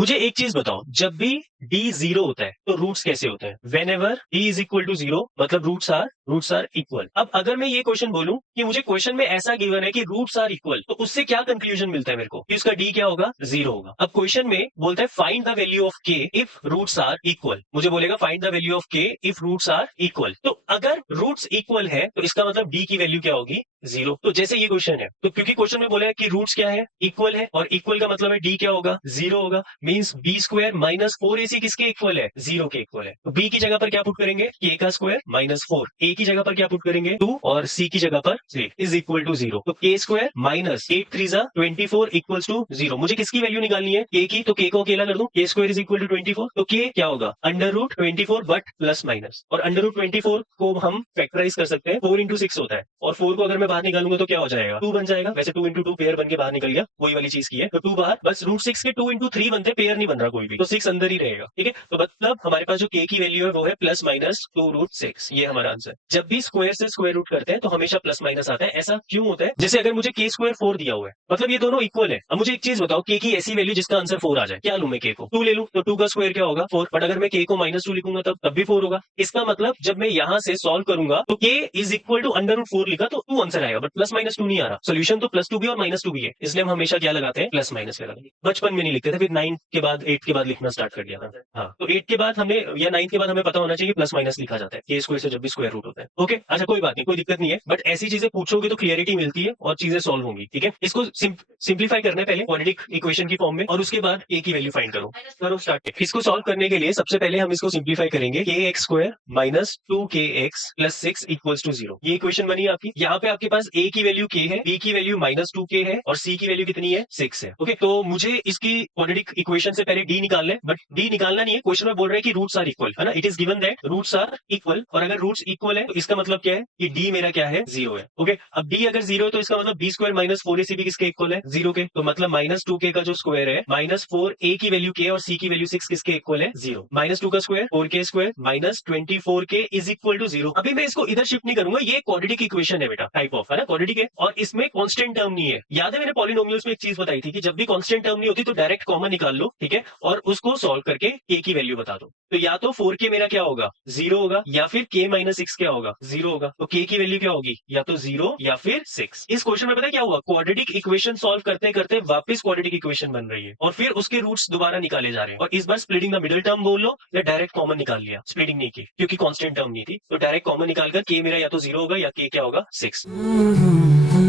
मुझे एक चीज बताओ, जब भी d 0 होता है तो रूट्स कैसे होते हैं? Whenever d is equal to 0 मतलब रूट्स आर इक्वल। अब अगर मैं ये क्वेश्चन बोलूं कि मुझे क्वेश्चन में ऐसा गिवन है कि रूट्स आर इक्वल, तो उससे क्या कंक्लूजन मिलता है मेरे को कि उसका d क्या होगा? 0 होगा। अब क्वेश्चन में बोलता है find the value of k if roots are equal. मुझे बोलेगा find the value of k if roots are equal. तो अगर रूट्स इक्वल है तो इसका मतलब d की वैल्यू क्या होगी? 0। तो जैसे ये क्वेश्चन है, तो क्योंकि क्वेश्चन में बोला है कि रूट्स क्या है? इक्वल है, और इक्वल का मतलब है d क्या होगा? 0 होगा। Means b square minus 4ac किसके इक्वल है? 0 के इक्वल है। तो b की जगह पर क्या पुट करेंगे? k का स्क्वायर माइनस 4। a की जगह पर क्या पुट करेंगे? 2 और c की जगह पर 3 इज इक्वल टू 0। तो k स्क्वायर माइनस 8 3 जा 24 इक्वल्स टू 0। मुझे किसकी वैल्यू निकालनी है? k की। तो k को अकेला कर दूं, k square is equal to 24। तो k क्या होगा? Under root 24 but plus minus. और अंडर रूट 24 को हम फैक्टराइज कर सकते हैं, 4 इंटू 6 होता है, और 4 को अगर मैं बाहर निकालूंगा तो क्या हो जाएगा? 2 बन जाएगा। वैसे 2 इंटू 2 पेयर बन के बाहर निकल गया, वही वाली चीज की है। तो 2 बाहर, बस रूट 6 के 2 इंटू 3 बनते, पेयर नहीं बन रहा कोई भी, तो 6 अंदर ही रहेगा। ठीक है, तो मतलब हमारे पास जो k की वैल्यू है वो है प्लस माइनस 2 रूट 6। ये हमारा आंसर। जब भी स्क्वायर से स्क्वायर रूट करते हैं तो हमेशा प्लस माइनस आता है। ऐसा क्यों होता है? जैसे अगर मुझे k स्क्वायर 4 दिया हुआ है, मतलब ये दोनों इक्वल है। अब मुझे एक चीज बताओ, k की ऐसी वैल्यू जिसका आंसर 4 आ जाए, क्या लूं मैं? k को 2 ले लूं, तो 2 का स्क्वायर क्या होगा? 4। बट अगर मैं k को माइनस 2 लिखूंगा तब भी 4 होगा। इसका मतलब जब मैं यहां से सॉल्व करूंगा तो k is equal to under root 4 लिखा तो 2 आंसर आएगा, बट प्लस माइनस 2 नहीं आ रहा। सोल्यूशन तो प्लस 2 भी और माइनस 2 भी है, इसलिए हम हमेशा क्या लगाते हैं? प्लस माइनस लगाते हैं। बचपन में नहीं लिखते थे, फिर 9 के बाद 8 के बाद लिखना स्टार्ट कर दिया था। हाँ, तो 8 के बाद हमने, या 9 के बाद हमें पता होना चाहिए प्लस माइनस लिखा जाता है के स्क्वायर से जब भी स्क्वायर रूट होता है। ओके, अच्छा कोई बात नहीं, कोई दिक्कत नहीं है, बट ऐसी चीजें पूछोगे तो क्लियरिटी मिलती है और चीजें सॉल्व होंगी। ठीक है, इसको सिंप्लीफाई करना है पहले क्वाड्रेटिक इक्वेशन की फॉर्म में, और उसके बाद ए की वैल्यू फाइंड करो स्टार्ट। इसको सॉल्व करने के लिए सबसे पहले हम इसको सिंप्लीफाई करेंगे। K x square minus 2kx plus 6 equals to 0। ये इक्वेशन बनी आपकी। यहाँ पे आपके पास a की वैल्यू k है, b की वैल्यू माइनस 2k है, और c की वैल्यू कितनी है? 6 है। ओके, तो मुझे इसकी क्वाड्रेटिक इक्वेशन से पहले d निकालना है, बट d निकालना नहीं है, क्वेश्चन में बोल रहे हैं कि रूट्स आर इक्वल, है ना? It is given that roots are equal, और अगर रूट्स इक्वल है तो इसका मतलब क्या है कि d मेरा क्या है? 0 है। ओके, अब d अगर 0 है तो इसका मतलब b स्क्वायर माइनस 4ac भी किसके इक्वल है? 0 के। तो मतलब माइनस 2k का जो स्क्वायर है माइनस 4a की वैल्यू k और c की वैल्यू 6 किसके इक्वल है? 0। माइनस 2 का square 4k square minus 24k is equal to 0। अभी मैं इसको इधर शिफ्ट नहीं करूंगा, ये क्वाड्रेटिक इक्वेशन है बेटा, टाइप ऑफ, है ना? क्वाड्रेटिक है, और इसमें कांस्टेंट टर्म नहीं है। याद है मैंने पॉलिनोमियल्स में एक चीज बताई थी कि जब भी कांस्टेंट टर्म नहीं होती तो डायरेक्ट कॉमन निकाल लो, ठीक है, और उसको सॉल्व करके k की वैल्यू बता दो। तो या तो 4k मेरा क्या होगा? 0 होगा, या फिर k माइनस 6 क्या होगा? 0 होगा। तो k की वैल्यू क्या होगी? या तो 0 या फिर 6। इस क्वेश्चन में पता है क्या हुआ? क्वाड्रेटिक इक्वेशन सॉल्व करते करते वापस क्वाड्रेटिक इक्वेशन बन रही है, और फिर उसके रूट्स दोबारा निकाले जा रहे हैं। और इस बार स्प्लिटिंग द मिडिल टर्म बोल लो या डायरेक्ट कॉमन निकाल लिया, स्प्लिटिंग नहीं की क्योंकि कांस्टेंट टर्म नहीं थी, तो डायरेक्ट कॉमन निकालकर k मेरा या तो 0 होगा या k क्या होगा? 6।